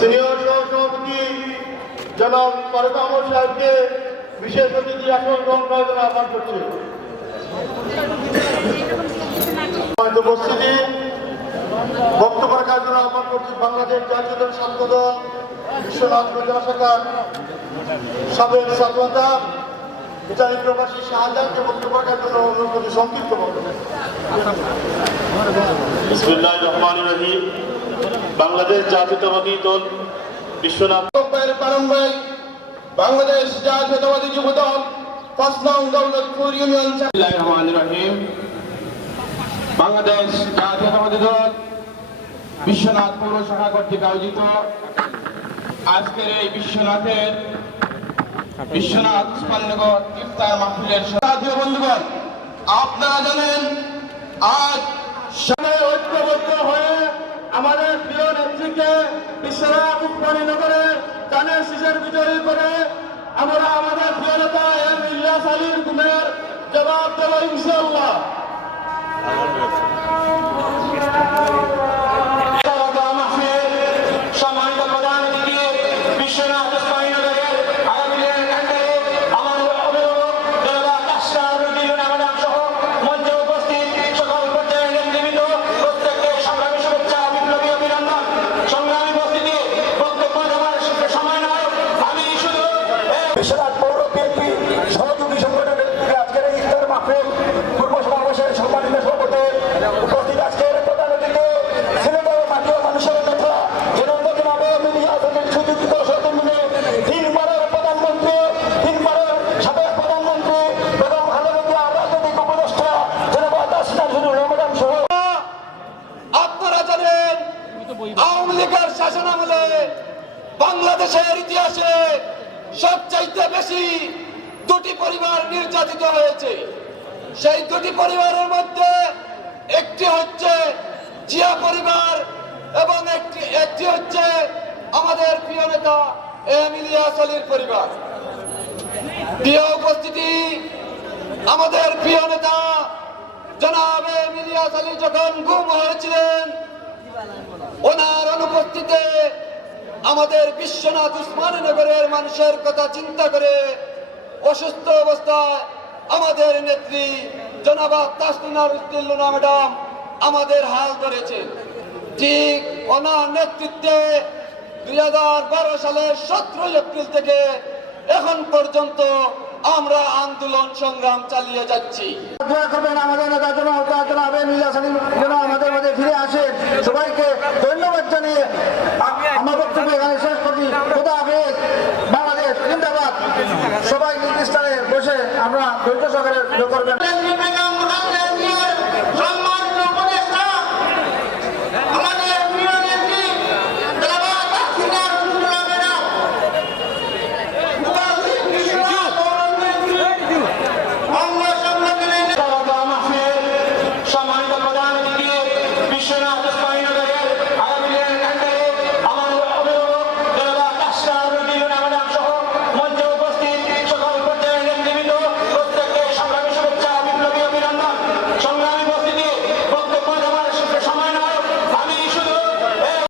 Senior সহসভাপতি জনাব ফারুক আহমদ সাহেবকে বিশেষ অতিথি আসন গ্রহণ করার জন্য আহ্বান করছি। উপস্থিতি বক্তব্য রাখার জন্য আহ্বান করছি বাংলাদেশ জাতীয় ছাত্র দল বিশ্বনাথ উপজেলা শাখার সাবেক ছাত্রনেতা বিচারিক প্রবাসী শাহজাহানকে বক্তব্য রাখার জন্য অনুরোধ করছি সংক্ষিপ্ত বক্তব্য। বিসমিল্লাহির রহমানির রহিম। বাংলাদেশ জাতীয়তাবাদী দল বিশ্বনাথ বাংলাদেশ জাতীয়তাবাদী যুব দল ৫ নং দৌলতপুর ইউনিয়ন। বিসমিল্লাহির রহমানির রহিম। বাংলাদেশ জাতীয়তাবাদী দল বিশ্বনাথ পৌর শাখা কর্তৃক আয়োজিত আজকের এই বিশ্বনাথ স্পন্দনগর ইফতার মাহফিলের সাথী বন্ধুগণ, আপনারা জানেন আজ সবাই ঐক্যবদ্ধ হয়ে আমাদের প্রিয় নেত্রীকে বিশ্বনাথ উসমানীনগরের কানের শীষের বিজয়ী করে আমরা আমাদের প্রিয় নেতা এম ইলিয়াস আলীর গুমের জবাব দেব ইনশাআল্লাহ। সম্মানিত প্রধান অতিথি বিশ্বনাথ উসমানীনগরের আগামী কেন্দ্রে আমার সহ মঞ্চে উপস্থিত সকল পর্যায়ের নেতৃবৃন্দ প্রত্যেককে সংগ্রামী শুভেচ্ছা বিপ্লবী অভিনন্দন। সংগ্রামী উপস্থিতি বক্তব্য দেওয়ার সময় নয়, আমি শুধু বিশ্বনাথ পৌর বিএনপি সহযোগী সংগঠনের থেকে আজকের এই ইফতার মাহফিল পূর্ব সমাবেশের সম্মানিত সভাপতি উপস্থিত আজকের প্রধান অতিথি সিলেটের মাটি ও মানুষের নেতা জনপ্রতিনিধি মিলিয়াদের সুযোগিত সতীমণি তিনবারের প্রধানমন্ত্রী তিনবারের সাবেক প্রধানমন্ত্রী এবং খালেদা রাজনৈতিক উপদেষ্টা জনাব তাসনিয়া রহমান সহ আপনারা জানেন আওয়ামী লীগের শাসন আমলে বাংলাদেশের ইতিহাসে সবচাইতে বেশি দুটি পরিবার নির্যাতিত হয়েছে। সেই দুটি পরিবারের মধ্যে একটি হচ্ছে জিয়া পরিবার এবং একটি হচ্ছে আমাদের প্রিয় নেতা এম ইলিয়াস আলীর পরিবার। প্রিয় উপস্থিতি, আমাদের প্রিয় নেতা জনাব এম ইলিয়াস আলী যখন গুম হয়েছিলেন, ওনার অনুপস্থিতিতে আমাদের বিশ্বনাথ উসমানীনগরের মানুষের কথা চিন্তা করে অসুস্থ অবস্থায় আমাদের নেত্রী জনাবা তাসনিয়া রহমান ম্যাডাম আমাদের হাল ধরেছেন। ঠিক ওনার নেতৃত্বে 2012 সালের 17 এপ্রিল থেকে এখন পর্যন্ত আমরা আন্দোলন সংগ্রাম চালিয়ে যাচ্ছি। আমাদের নেতা জনাব এম ইলিয়াস আলী যেন আমাদের মধ্যে ফিরে আসেন। সবাইকে ধন্যবাদ জানিয়ে আমার বক্তব্য এখানে শেষ করছি। খোদা হাফেজ। বাংলাদেশ জিন্দাবাদ। সবাই নিজ স্থানে বসে আমরা ধৈর্য সহকারে করবেন।